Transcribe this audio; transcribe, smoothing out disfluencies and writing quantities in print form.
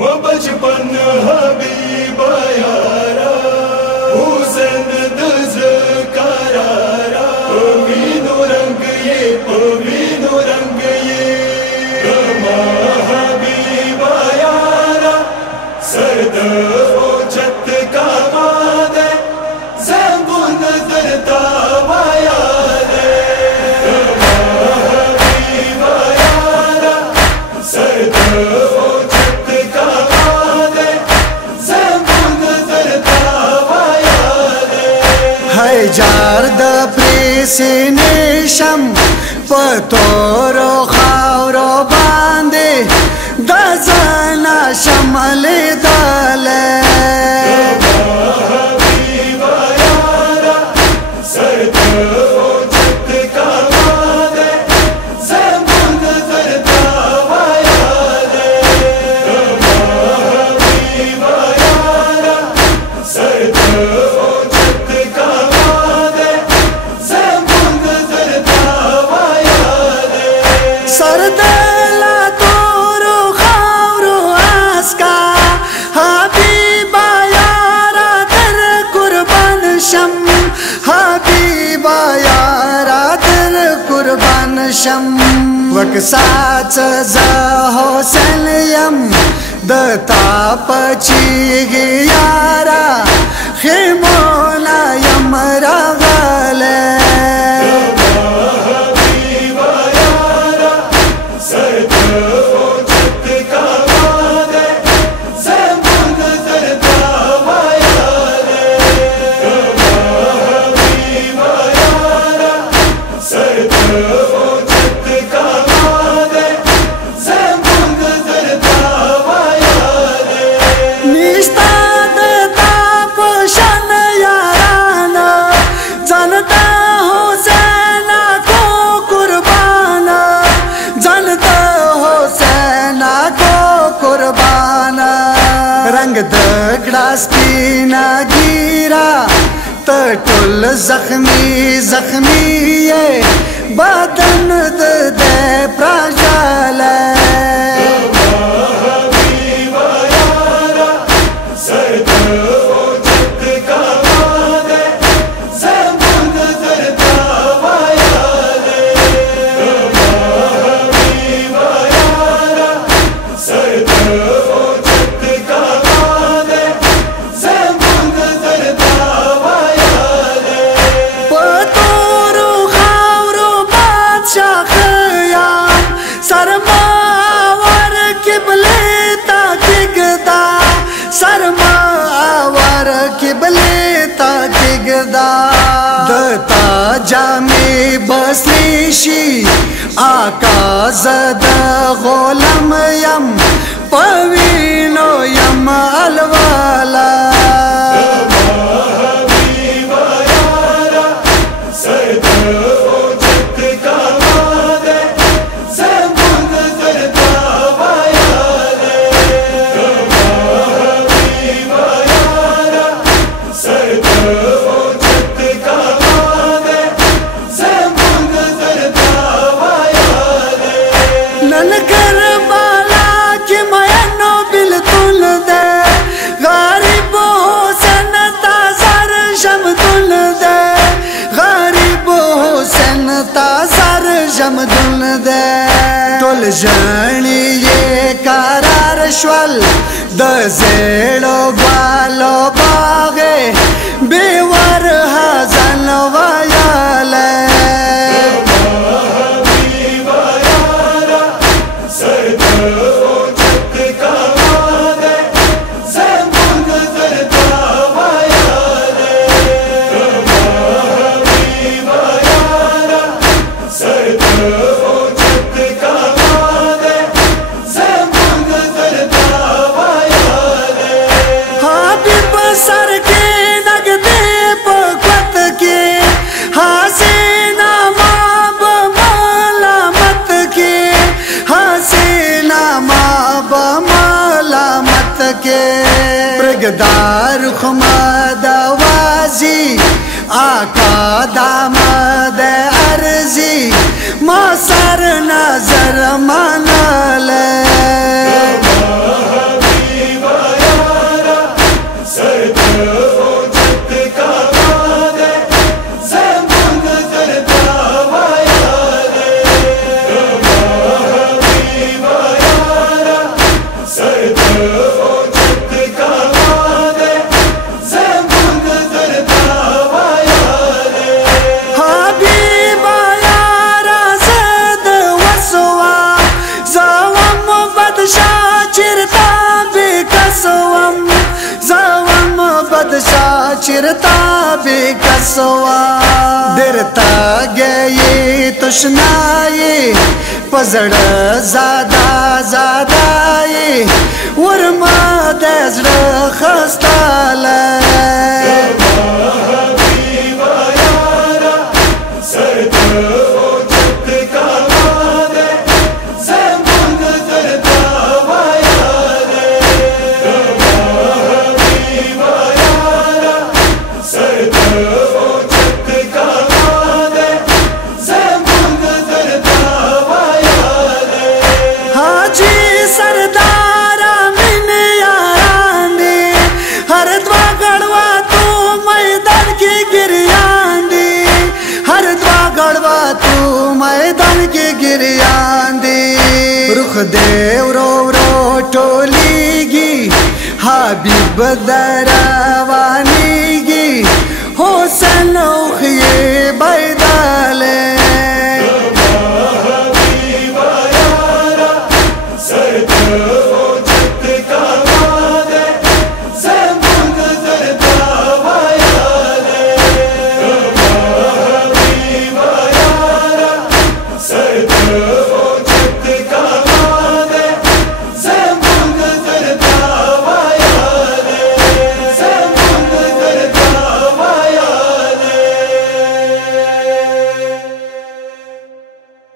वो बचपन हबीबा यारा हुसैन दज़ करारा पवीनो रंग ये रमा हबीबा यारा सर्द ओछत का मादे ज़ंबुन दरता वायादे रमा हबीबा यारा सर्द जार द प्रेसिनेशम पतोरो खावरो बांधे दजना शमल दाले वकसाच हुसैन यम दतापची यारा खेमोला यम रगले दगड़ास की गिरा तटुल जख्मी जख्मी ये बदन दे प्राजल जामे बसनीशी आका ज़द गोलम यम पवीनो यम अलवाला टोल जानी ये करार श्वल दजेड़ो बालो बागे बेवर हजन वायाले प्रगदार खुमादवाजी आका दामद अर्जी मौसर नजर मनले चिरता बेकसवा दिरता गई तुष्नाई पजड़ ज़्यादा ज़्यादाई वरमा दज़ड़ खस्ताल रुख देव रो रो टोलीगी हाबिब दरा